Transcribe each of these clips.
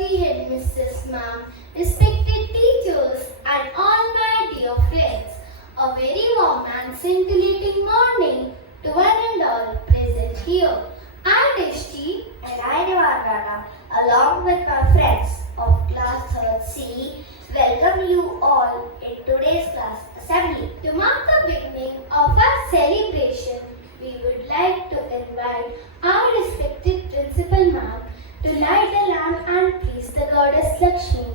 worthy headmistress ma'am, respected teachers, and all my dear friends. A very warm and scintillating morning to one and all present here. I am Deshti And I, Devangana, along with my friends of class 3rd C, welcome you all in today's class assembly. To mark the beginning of our celebration, we would like to invite our respected principal ma'am to light the lamp and praise the goddess Lakshmi,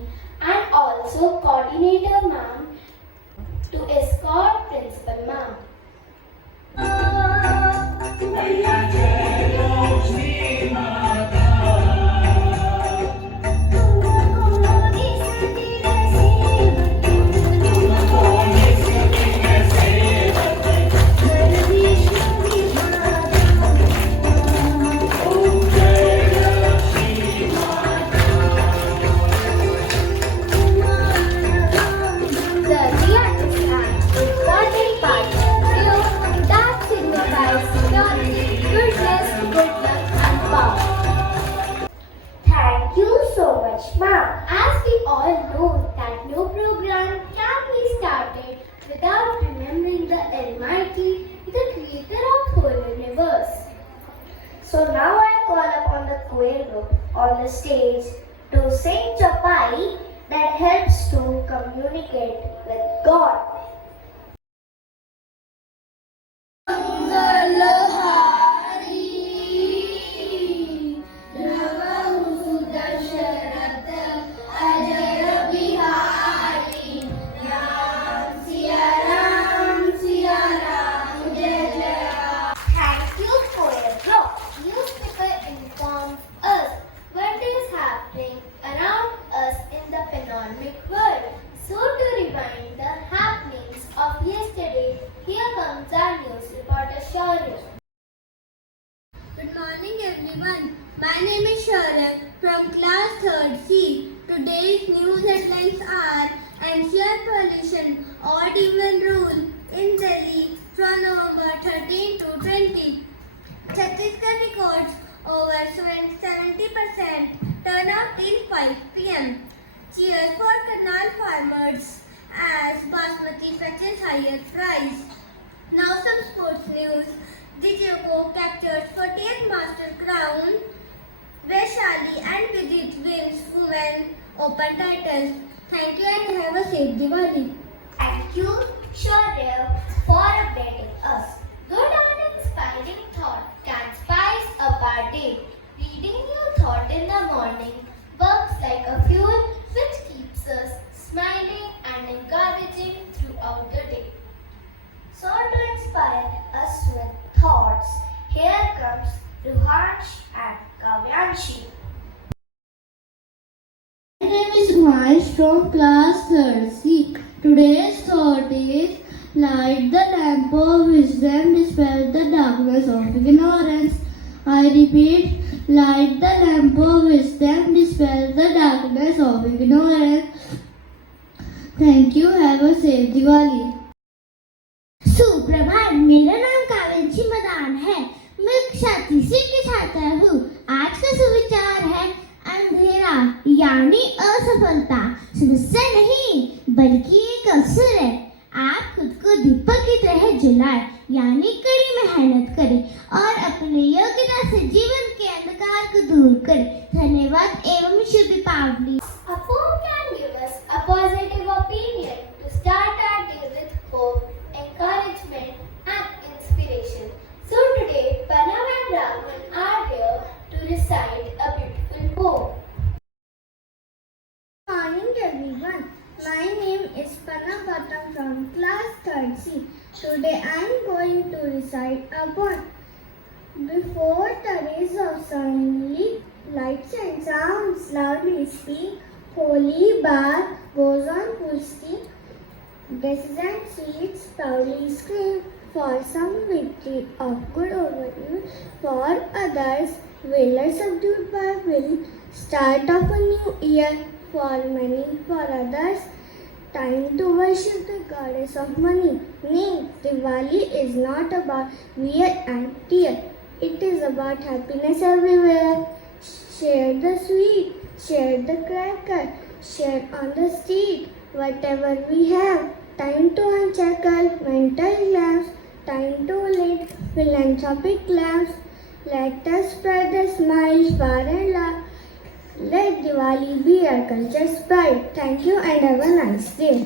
and also coordinator ma'am to escort principal ma'am. Thank you so much, ma'am. As we all know that no program can be started without remembering the Almighty, the creator of whole universe. So now I call upon the choir group on the stage to sing Chapai that helps to communicate with God. Thank you, choir group. Newspaper informs us what is happening around us in the panoramic world. So to rewind the happenings of yesterday, here comes our news reporter Shaurya. Good morning everyone. My name is Shaurya from class 3rd C. Today's news headlines are NCR pollution odd even rule in Delhi from November 13 to 20. Chhattisgarh records over 70% turnout in 5 p.m. Cheers for Karnal farmers as Basmati fetches higher price. Now some sports news. Dijoko captures 40th Master Crown. Vaishali and Vidit wins Women Open titles. Thank you and have a safe Diwali. Thank you, Shaurya, for updating us. Good and inspiring thought can spice up our day. Reading new thought in the morning works like a fuel which keeps us smiling and encouraging throughout the day. So to inspire us with thoughts, here comes Ruhansh and Kavyanshi. My name is Mahesh from class 3rd C. Today's thought is light the lamp of wisdom, dispel the darkness of ignorance. I repeat, light the lamp of wisdom, dispel the darkness of ignorance. Thank you. Have a safe Diwali. सुप्रभात, मेरा नाम काव्यांशी मदान है। मैं कक्षा तीसरी की छात्रा हूँ। आज का सुविचार है अंधेरा यानी असफलता समस्या नहीं बल्कि एक अवसर है। आप खुद को दीपक की तरह जलाएं यानी कड़ी मेहनत करें और अपनी योग्यता से जीवन के अंधकार को दूर करें। धन्यवाद एवं शुभ Deepawali. A poem can give us a positive opinion to start our day with hope, encouragement, and inspiration. So today, Pranav and Rahul are here to recite a beautiful poem. Good morning everyone. My name is Pranav Gautam from class 3rd C. Today I am going to recite a poem. Before the rays of suddenly lights and sounds loudly speak, holy bar goes on full steam. Dresses and sweets proudly scream for some victory of good over evil. For others, valor subdued by will, start of a new year. For many, for others, time to worship the goddess of money. Nay, Diwali is not about wear and tear. It is about happiness everywhere. Share the sweet, share the cracker, share on the street, whatever we have. Time to unchackle mental lamps, time to lit philanthropic lamps. Let us spread the smile far and large. Let Diwali be our culture's pride. Thank you and have a nice day.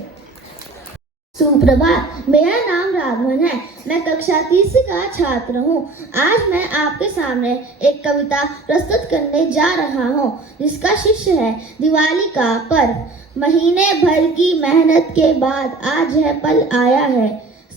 सुप्रभात, मेरा नाम राघवन है। मैं कक्षा 3 का छात्र हूँ। आज मैं आपके सामने एक कविता प्रस्तुत करने जा रहा हूँ जिसका शीर्षक है दिवाली का पर्व। महीने भर की मेहनत के बाद आज यह पल आया है।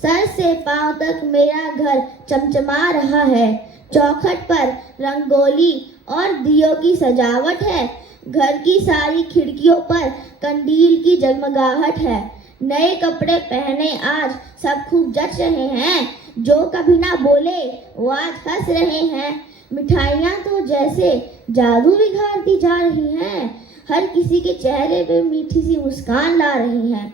सर से पांव तक मेरा घर चमचमा रहा है। चौखट पर रंगोली और दियों की सजावट है। घर की सारी खिड़कियों पर कंडील की जगमगाहट है। नए कपड़े पहने आज सब खूब जच रहे हैं। जो कभी ना बोले वो आज हंस रहे हैं। मिठाइयाँ तो जैसे जादू बिखारती जा रही हैं। हर किसी के चेहरे पे मीठी सी मुस्कान ला रही हैं।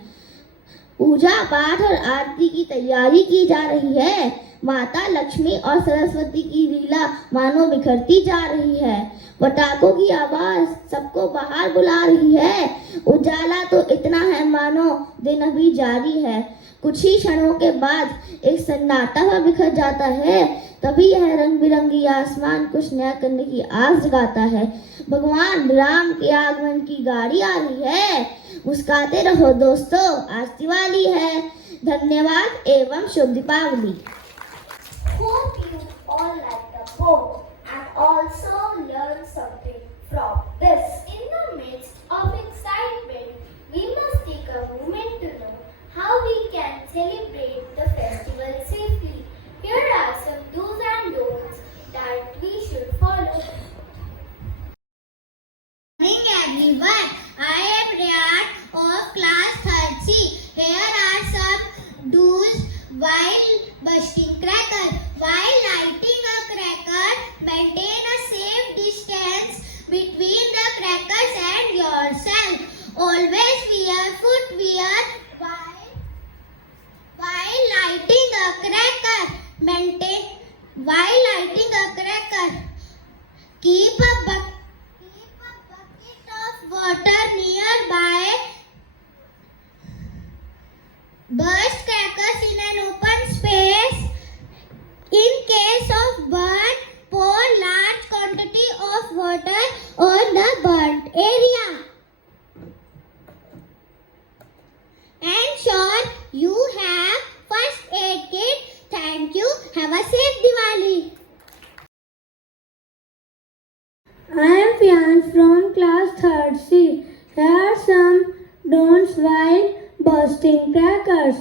पूजा पाठ और आरती की तैयारी की जा रही है। माता लक्ष्मी और सरस्वती की लीला मानो बिखरती जा रही है। पटाखों की आवाज सबको बाहर बुला रही है। उजाला तो इतना है मानो दिन अभी जारी है। कुछ ही क्षणों के बाद एक सन्नाटा सा बिखर जाता है। तभी यह रंग बिरंगी आसमान कुछ नया करने की आस जगाता है। भगवान राम के आगमन की गाड़ी आ रही है। मुस्कुराते रहो दोस्तों, आज दिवाली है। धन्यवाद एवं शुभ Deepawali. Hope you all like the poem and also learn something from this. In the midst of excitement, we must take a moment to know how we can celebrate the festival safely. Here are some do's and don'ts that we should follow. Good morning everyone. I am Riyad of class 3rd C. Here are some do's while bursting crackers. While lighting a cracker, maintain a safe distance between the crackers and yourself. Always wear footwear while lighting a cracker. While lighting a cracker, keep a bucket of water nearby. Burst crackers in an open space. In case of burn, pour large quantity of water on the burnt area. Ensure you have first aid kit. Thank you. Have a safe Diwali. I am Fian from class 3rd C. Here are some don'ts while bursting crackers.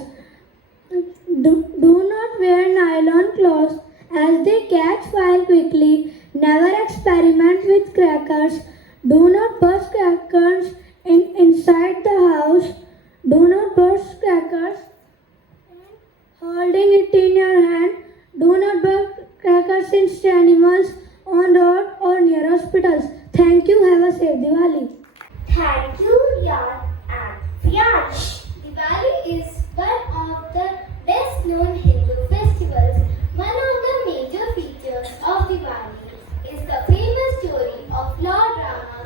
Do not wear nylon clothes as they catch fire quickly. Never experiment with crackers. Do not burst crackers inside the house. Do not burst crackers holding it in your hand. Do not burst crackers in animals on road or near hospitals. Thank you. Have a safe Diwali. Thank you, Yan and Fiansh. Diwali is one of the best known Hindu festivals. One of the major features of Diwali is the famous story of Lord Rama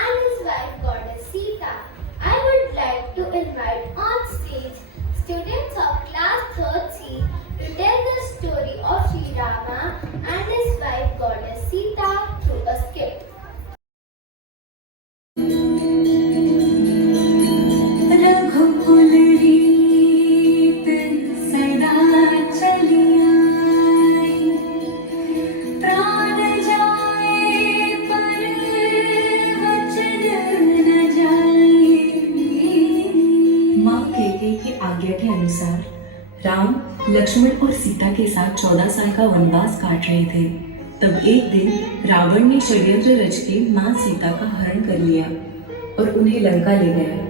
and his wife goddess Sita. I would like to invite on stage students of class 3rd C to tell the story of Sri Rama and his wife goddess Sita through a skit. Ram Lakshman और सीता के साथ 14 साल का वनवास काट रहे थे। तब एक दिन रावण ने षड्यंत्र रच के मां सीता का हरण कर लिया और उन्हें लंका ले गया।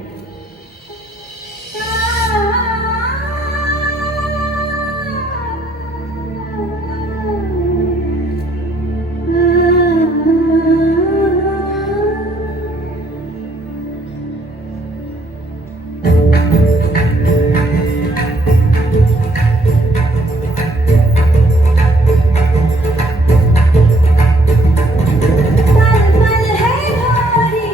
पल पल है भारी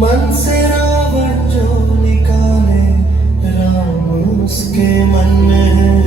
मन से रावण जो निकाले राम उसके मन में है।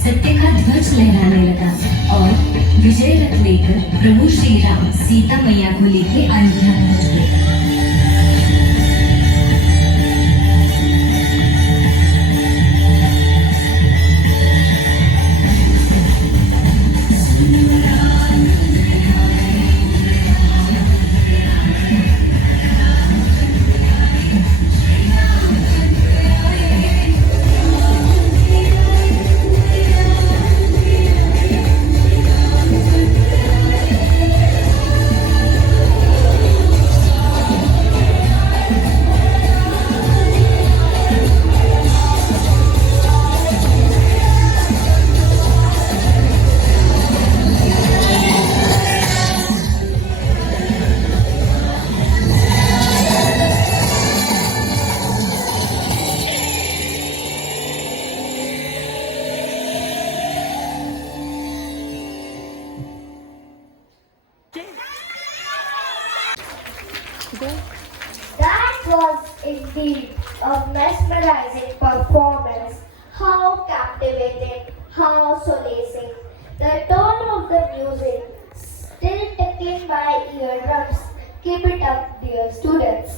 सत्य का ध्वज लहराने लगा और विजय रथ लेकर प्रभु श्री राम सीता मैया को लेके अयोध्या पहुंच गए। That was indeed a mesmerizing performance. How captivating, how solacing. The tone of the music still tickling my eardrums. Keep it up, dear students.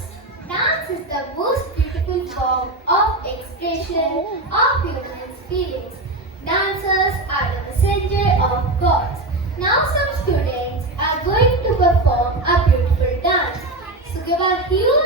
Dance is the most beautiful form of expression of human feelings. Dancers are the messenger of God. Now some students are going to perform a beautiful dance. So give a huge